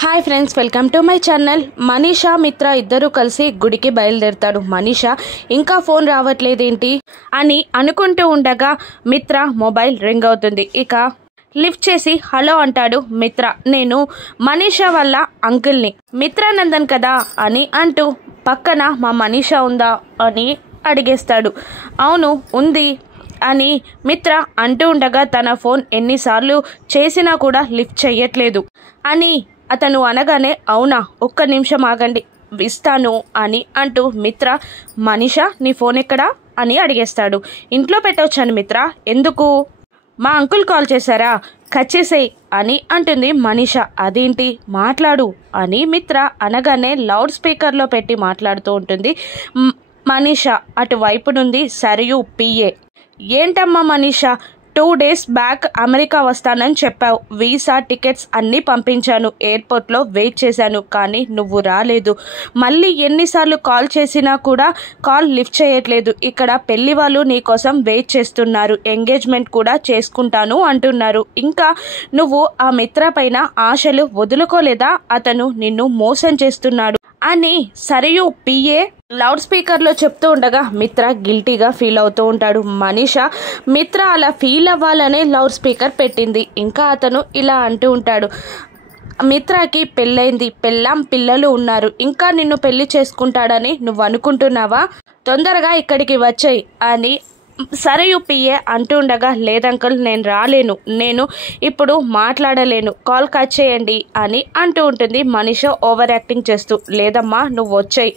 Hi friends, welcome to my channel. Manisha మిత్ర ఇద్దరు కలిసి గుడికి బయలుదేరుతాడు. మనీషా ఇంకా ఫోన్ రావట్లేదేంటి అని అనుకుంటూ ఉండగా మిత్ర మొబైల్ రింగ్ అవుతుంది. ఇక లిఫ్ట్ చేసి హలో అంటాడు మిత్ర. నేను మనీషా వాళ్ళ అంకుల్ని, మిత్రానందన్ కదా అని అంటూ పక్కన మా మనీషా ఉందా అని అడిగేస్తాడు. అవును ఉంది అని మిత్ర అంటూ ఉండగా తన ఫోన్ ఎన్నిసార్లు చేసినా కూడా లిఫ్ట్ చెయ్యట్లేదు అని అతను అనగానే అవునా, ఒక్క నిమిషం ఆగండి ఇస్తాను అని అంటూ మిత్ర మనీషా నీ ఫోన్ ఎక్కడా అని అడిగేస్తాడు. ఇంట్లో పెట్టవచ్చాను మిత్ర. ఎందుకు? మా అంకుల్ కాల్ చేశారా, కట్ చేసేయ్ అని అంటుంది మనీషా. అదేంటి, మాట్లాడు అని మిత్ర అనగానే లౌడ్ స్పీకర్లో పెట్టి మాట్లాడుతూ ఉంటుంది మనీషా. అటువైపు నుండి సరియు పిఏ. ఏంటమ్మా మనీషా, 2 days బ్యాక్ అమెరికా వస్తానని చెప్పావు, వీసా టికెట్స్ అన్నీ పంపించాను, ఎయిర్పోర్ట్లో వెయిట్ చేశాను, కానీ నువ్వు రాలేదు. మళ్ళీ ఎన్నిసార్లు కాల్ చేసినా కూడా కాల్ లిఫ్ట్ చేయట్లేదు. ఇక్కడ పెళ్లి వాళ్ళు నీ కోసం వెయిట్ చేస్తున్నారు, ఎంగేజ్మెంట్ కూడా చేసుకుంటాను అంటున్నారు. ఇంకా నువ్వు ఆ మిత్ర పైన ఆశలు వదులుకోలేదా? అతను నిన్ను మోసం చేస్తున్నాడు అని సరియు పిఏ లౌడ్ స్పీకర్లో చెప్తూ ఉండగా మిత్ర గిల్టీగా ఫీల్ అవుతూ ఉంటాడు. మనీషా మిత్ర అలా ఫీల్ అవ్వాలనే లౌడ్ స్పీకర్ పెట్టింది. ఇంకా అతను ఇలా అంటూ ఉంటాడు, మిత్రకి పెళ్ళైంది, పిల్లలు ఉన్నారు, ఇంకా నిన్ను పెళ్లి చేసుకుంటాడని నువ్వు అనుకుంటున్నావా? తొందరగా ఇక్కడికి వచ్చేయ్ అని సరియు పిఏ అంటూ ఉండగా లేదంకల్ నేను రాలేను, నేను ఇప్పుడు మాట్లాడలేను, కాల్ కట్ చేయండి అని అంటూ ఉంటుంది మనీషా ఓవర్ యాక్టింగ్ చేస్తూ. లేదమ్మా నువ్వు వచ్చేయ్,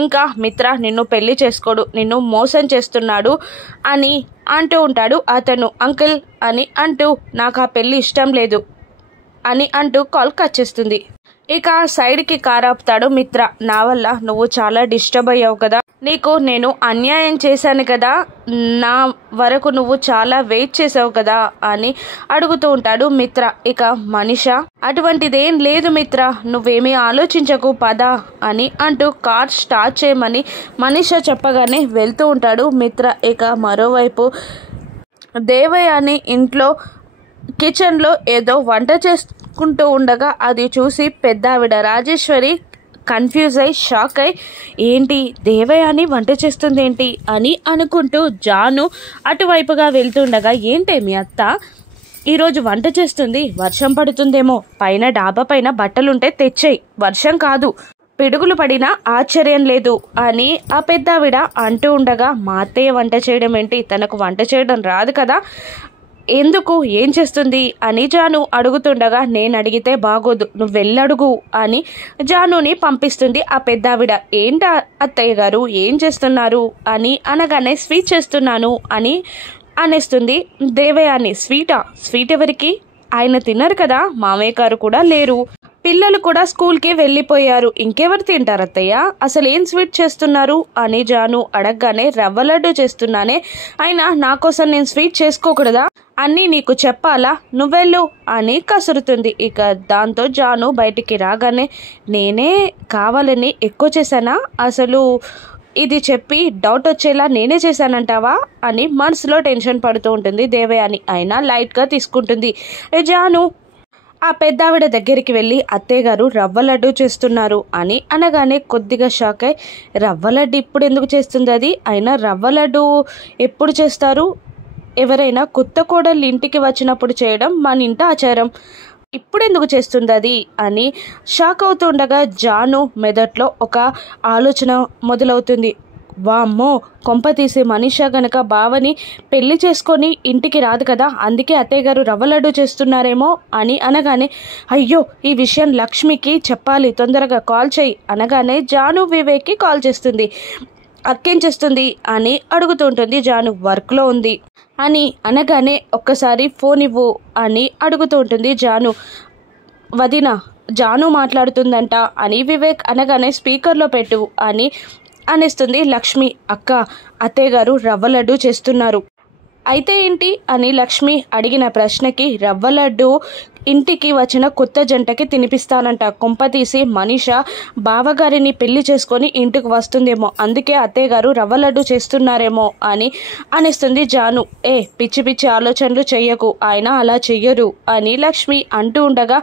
ఇంకా మిత్ర నిన్ను పెళ్లి చేసుకోడు, నిన్ను మోసం చేస్తున్నాడు అని అంటూ ఉంటాడు అతను. అంకుల్ అని అంటూ నాకు ఆ పెళ్లి ఇష్టం లేదు అని అంటూ కాల్ కట్ చేస్తుంది. ఇక సైడ్కి కార్ ఆపుతాడు మిత్ర. నా వల్ల నువ్వు చాలా డిస్టర్బ్ అయ్యావు కదా, నీకు నేను అన్యాయం చేశాను కదా, నా వరకు నువ్వు చాలా వెయిట్ చేసావు కదా అని అడుగుతూ ఉంటాడు మిత్ర. ఇక మనీషా అటువంటిదేం లేదు మిత్ర, నువ్వేమీ ఆలోచించకు పద అని అంటూ కార్ స్టార్ట్ చేయమని మనీషా చెప్పగానే వెళ్తూ ఉంటాడు మిత్ర. ఇక మరోవైపు దేవయాని ఇంట్లో కిచెన్లో ఏదో వంట చేసుకుంటూ ఉండగా అది చూసి పెద్దావిడ రాజేశ్వరి కన్ఫ్యూజ్ అయి షాక్ అయి ఏంటి దేవయాని వంట చేస్తుంది ఏంటి అని అనుకుంటూ జాను అటువైపుగా వెళ్తుండగా ఏంటే మీ అత్త ఈరోజు వంట చేస్తుంది, వర్షం పడుతుందేమో, పైన డాబా పైన బట్టలుంటే తెచ్చేయి, వర్షం కాదు, పిడుగులు పడినా ఆశ్చర్యం లేదు అని ఆ పెద్దావిడ అంటూ ఉండగా మా అత్తయ్య వంట చేయడం ఏంటి, తనకు వంట చేయడం రాదు కదా, ఎందుకు ఏం చేస్తుంది అని జాను అడుగుతుండగా నేను అడిగితే బాగోదు, నువ్వు వెళ్ళడుగు అని జానుని పంపిస్తుంది ఆ పెద్దావిడ. ఏంటి అత్తయ్య గారు ఏం చేస్తున్నారు అని అనగానే స్వీట్ చేస్తున్నాను అని అనేస్తుంది దేవయాని. స్వీట్ ఎవరికి? ఆయన తిన్నారు కదా, మామయ్య గారు కూడా లేరు, పిల్లలు కూడా స్కూల్కి వెళ్ళిపోయారు, ఇంకెవరు తింటారు అత్తయ్య, అసలు ఏం స్వీట్ చేస్తున్నారు అని జాను అడగగానే రవ్వ లడ్డు చేస్తున్నానే, అయినా నా కోసం నేను స్వీట్ చేసుకోకూడదా, అన్నీ నీకు చెప్పాలా, నువ్వెళ్ళు అని కసురుతుంది. ఇక దాంతో జాను బయటికి రాగానే నేనే కావాలని ఎక్కువ చేశానా, అసలు ఇది చెప్పి డౌట్ వచ్చేలా నేనే చేశానంటావా అని మనసులో టెన్షన్ పడుతూ ఉంటుంది దేవయాని. అయినా లైట్గా తీసుకుంటుంది. జాను ఆ పెద్దావిడ దగ్గరికి వెళ్ళి అత్తయ్య గారు రవ్వ లడ్డు చేస్తున్నారు అని అనగానే కొద్దిగా షాక్ అయి రవ్వ లడ్డు ఇప్పుడు ఎందుకు చేస్తుంది అది, అయినా రవ్వ లడ్డు ఎప్పుడు చేస్తారు, ఎవరైనా కొత్త కోడళ్ళు ఇంటికి వచ్చినప్పుడు చేయడం మన ఇంటి ఆచారం, ఇప్పుడు ఎందుకు చేస్తుంది అది అని షాక్ అవుతుండగా జాను మెదట్లో ఒక ఆలోచన మొదలవుతుంది. వామ్మో, కొంప తీసి మనీషా గనక బావని పెళ్లి చేసుకొని ఇంటికి రాదు కదా, అందుకే అత్తయ్య గారు రవ్వ లడ్డు చేస్తున్నారేమో అని అనగానే అయ్యో ఈ విషయం లక్ష్మికి చెప్పాలి, తొందరగా కాల్ చేయి అనగానే జాను వివేక్కి కాల్ చేస్తుంది. అక్కేం చేస్తుంది అని అడుగుతుంటుంది జాను. వర్క్లో ఉంది అని అనగానే ఒక్కసారి ఫోన్ ఇవ్వు అని అడుగుతూ ఉంటుంది జాను. వదిన జాను మాట్లాడుతుందంట అని వివేక్ అనగానే స్పీకర్లో పెట్టు అని అనేస్తుంది లక్ష్మి. అక్క అత్తయ్య గారు రవ్వ లడ్డు చేస్తున్నారు. అయితే ఏంటి అని లక్ష్మి అడిగిన ప్రశ్నకి రవ్వ లడ్డు ఇంటికి వచ్చిన కొత్త జంటకి తినిపిస్తానంట, కొంపతీసి మనీషా బావగారిని పెళ్లి చేసుకొని ఇంటికి వస్తుందేమో, అందుకే అత్తయ్య గారు రవ్వ లడ్డు చేస్తున్నారేమో అని అనేస్తుంది జాను. పిచ్చి పిచ్చి ఆలోచనలు చెయ్యకు, ఆయన అలా చెయ్యరు అని లక్ష్మి అంటూ ఉండగా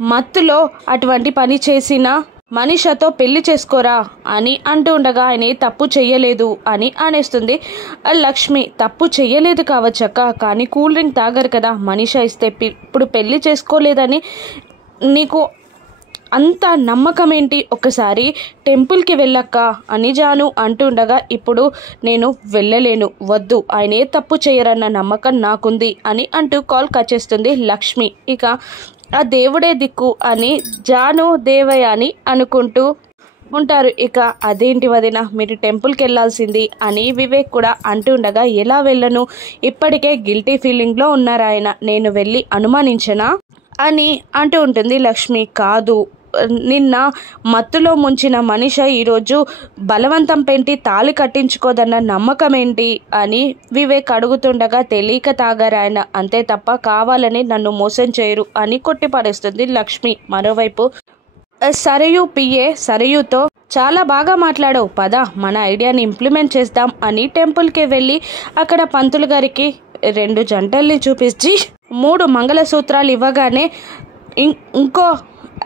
మత్తులో అటువంటి పని చేసిన మనీషాతో పెళ్లి చేసుకోరా అని అంటూ ఉండగా ఆయన తప్పు చెయ్యలేదు అని అనేస్తుంది లక్ష్మి. తప్పు చెయ్యలేదు కావచ్చక్క, కానీ కూల్ డ్రింక్ తాగరు కదా, మనీషా ఇస్తే ఇప్పుడు పెళ్లి చేసుకోలేదని నీకు అంత నమ్మకం ఏంటి? ఒకసారి టెంపుల్కి వెళ్ళక్క అని జాను అంటుండగా ఇప్పుడు నేను వెళ్ళలేను, వద్దు, ఆయన తప్పు చేయరన్న నమ్మకం నాకుంది అని అంటూ కాల్ కట్ చేస్తుంది లక్ష్మి. ఇక ఆ దేవుడే దిక్కు అని జాను దేవయ్య అని అనుకుంటూ ఉంటారు. ఇక అదేంటి వదిన, మీరు టెంపుల్కి వెళ్ళాల్సింది అని వివేక్ కూడా అంటుండగా ఎలా వెళ్ళను, ఇప్పటికే గిల్టీ ఫీలింగ్లో ఉన్నారు ఆయన, నేను వెళ్ళి అనుమానించనా అని అంటూ ఉంటుంది లక్ష్మి. కాదు, నిన్న మత్తులో ముంచిన మనీషా ఈరోజు బలవంతం పెంటి తాళి కట్టించుకోదన్న నమ్మకం ఏంటి అని వివేక్ అడుగుతుండగా తెలియక తాగారాయన, అంతే తప్ప కావాలని నన్ను మోసం చేయరు అని కొట్టిపడేస్తుంది లక్ష్మి. మరోవైపు సరయు పిఏ సరయుతో చాలా బాగా మాట్లాడావు, పద మన ఐడియాని ఇంప్లిమెంట్ చేద్దాం అని టెంపుల్కి వెళ్ళి అక్కడ పంతులు గారికి 2 జంటల్ని చూపించి 3 మంగళసూత్రాలు ఇవ్వగానే ఇంకో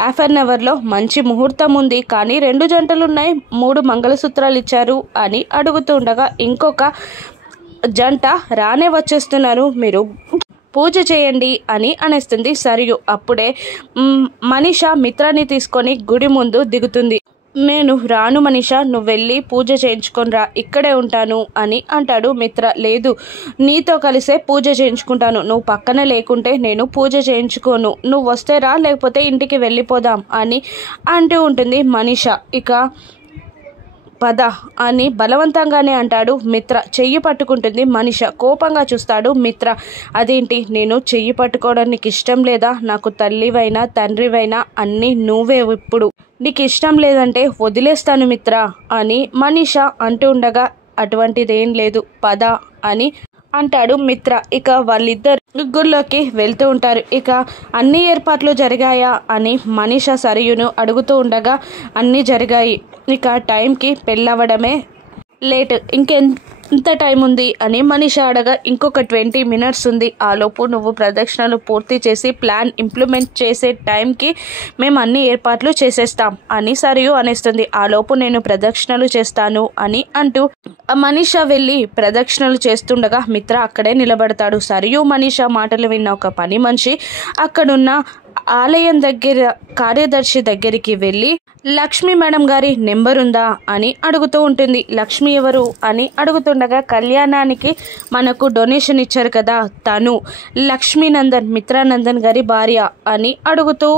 ½ అన్ అవర్లో మంచి ముహూర్తం ఉంది, కానీ 2 జంటలు ఉన్నాయి, 3 మంగళసూత్రాలు ఇచ్చారు అని అడుగుతుండగా ఇంకొక జంట రానే వచ్చేస్తున్నారు, మీరు పూజ చేయండి అని అనేస్తుంది సరియు. అప్పుడే మనీషా మిత్రాన్ని తీసుకొని గుడి ముందు దిగుతుంది. నేను రాను మనీషా, నువ్వు వెళ్ళి పూజ చేయించుకొని రా, ఇక్కడే ఉంటాను అని అంటాడు మిత్ర. లేదు, నీతో కలిసే పూజ చేయించుకుంటాను, నువ్వు పక్కన లేకుంటే నేను పూజ చేయించుకోను, నువ్వు వస్తే రా, లేకపోతే ఇంటికి వెళ్ళిపోదాం అని అంటూ ఉంటుంది మనీషా. ఇక పద అని బలవంతంగానే అంటాడు మిత్ర. చెయ్యి పట్టుకుంటుంది మనీషా. కోపంగా చూస్తాడు మిత్ర. అదేంటి, నేను చెయ్యి పట్టుకోవడానికి ఇష్టం లేదా? నాకు తల్లివైనా తండ్రివైనా అన్నీ నువ్వే, ఇప్పుడు నీకు ఇష్టం లేదంటే వదిలేస్తాను మిత్ర అని మనీషా అంటూ ఉండగా అటువంటిదేం లేదు, పద అని అంటాడు మిత్ర. ఇక వాళ్ళిద్దరు గుళ్ళోకి వెళ్తూ ఉంటారు. ఇక అన్ని ఏర్పాట్లు జరిగాయా అని మనీషా సరయును అడుగుతూ ఉండగా అన్నీ జరిగాయి, ఇక టైంకి పెళ్ళవడమే లేట్, ఇంకెంత టైం ఉంది అని మనీషా అడగా ఇంకొక 20 మినిట్స్ ఉంది, ఆలోపు నువ్వు ప్రదక్షిణలు పూర్తి చేసి ప్లాన్ ఇంప్లిమెంట్ చేసే టైంకి మేము అన్ని ఏర్పాట్లు చేసేస్తాం అని సరియు అనేస్తుంది. ఆలోపు నేను ప్రదక్షిణలు చేస్తాను అని అంటూ మనీషా వెళ్ళి ప్రదక్షిణలు చేస్తుండగా మిత్ర అక్కడే నిలబడతాడు. సరియు మనీషా మాటలు విన్న ఒక పని మనిషి అక్కడున్న ఆలయం దగ్గర కార్యదర్శి దగ్గరికి వెళ్ళి లక్ష్మి మేడం గారి నెంబర్ ఉందా అని అడుగుతూ ఉంటుంది. లక్ష్మి ఎవరు అని అడుగుతుండగా కళ్యాణానికి మనకు డొనేషన్ ఇచ్చారు కదా, తను లక్ష్మీనందన్, మిత్రానందన్ గారి భార్య అని అడుగుతూ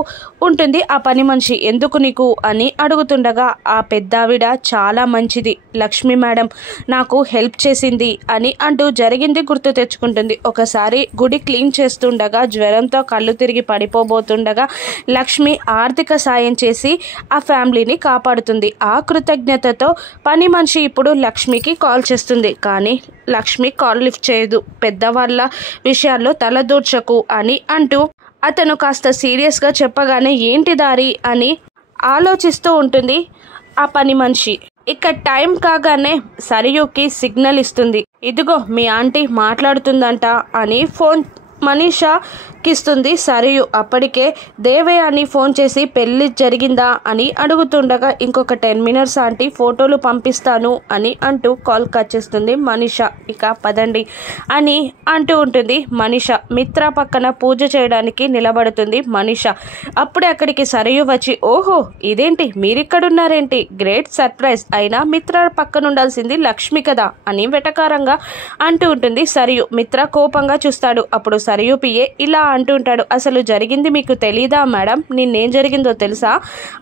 ఉంటుంది ఆ పని మనిషి. ఎందుకు నీకు అని అడుగుతుండగా ఆ పెద్దావిడ చాలా మంచిది, లక్ష్మి మేడం నాకు హెల్ప్ చేసింది అని అంటూ జరిగింది గుర్తు తెచ్చుకుంటుంది. ఒకసారి గుడి క్లీన్ చేస్తుండగా జ్వరంతో కళ్ళు తిరిగి పడిపోబోతుండగా లక్ష్మి ఆర్థిక సాయం చేసి ఆ ఫ్యామిలీని కాపాడుతుంది. ఆ కృతజ్ఞతతో పని మనిషి ఇప్పుడు లక్ష్మికి కాల్ చేస్తుంది, కానీ లక్ష్మి కాల్ లిఫ్ట్ చేయదు. పెద్దవాళ్ళ విషయాల్లో తలదూర్చకు అని అంటూ అతను కాస్త సీరియస్గా చెప్పగానే ఏంటి దారి అని ఆలోచిస్తూ ఉంటుంది ఆ పని మనిషి. ఇక టైం కాగానే సరియుకి సిగ్నల్ ఇస్తుంది. ఇదిగో మీ ఆంటీ మాట్లాడుతుందంట అని ఫోన్ మనీషాకి ఇస్తుంది సరియు. అప్పటికే దేవయాని ఫోన్ చేసి పెళ్లి జరిగిందా అని అడుగుతుండగా ఇంకొక 10 మినిట్స్ ఆంటీ, ఫోటోలు పంపిస్తాను అని అంటూ కాల్ కట్ చేస్తుంది మనీషా. ఇక పదండి అని అంటూ ఉంటుంది మనీషా. మిత్ర పక్కన పూజ చేయడానికి నిలబడుతుంది మనీషా. అప్పుడే అక్కడికి సరియు వచ్చి, ఓహో ఇదేంటి మీరిక్కడున్నారేంటి, గ్రేట్ సర్ప్రైజ్, అయినా మిత్ర పక్కన ఉండాల్సింది లక్ష్మి కదా అని వెటకారంగా అంటూ ఉంటుంది సరియు. మిత్ర కోపంగా చూస్తాడు. అప్పుడు సరియు పిఏ ఇలా అంటుంటాడు, అసలు జరిగింది మీకు తెలీదా మేడం, నిన్నేం జరిగిందో తెలుసా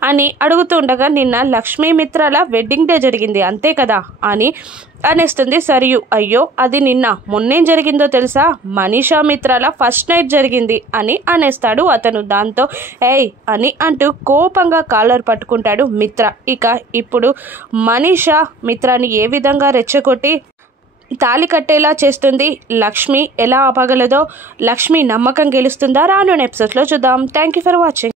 అని అడుగుతుండగా నిన్న లక్ష్మీ మిత్రాల వెడ్డింగ్ డే జరిగింది అంతే కదా అని అనేస్తుంది సరియు. అయ్యో అది నిన్న, మొన్నేం జరిగిందో తెలుసా, మనీషా మిత్రాల ఫస్ట్ నైట్ జరిగింది అని అనేస్తాడు అతను. దాంతో ఏయ్ అని అంటూ కోపంగా కాలర్ పట్టుకుంటాడు మిత్ర. ఇక ఇప్పుడు మనీషా మిత్రాన్ని ఏ విధంగా రెచ్చగొట్టి తాళి కట్టేలా చేస్తుంది లక్ష్మి, ఎలా ఆపగలదో, లక్ష్మి నమ్మకం గెలుస్తుందా రానున్న ఎపిసోడ్లో చూద్దాం. Thank you for watching.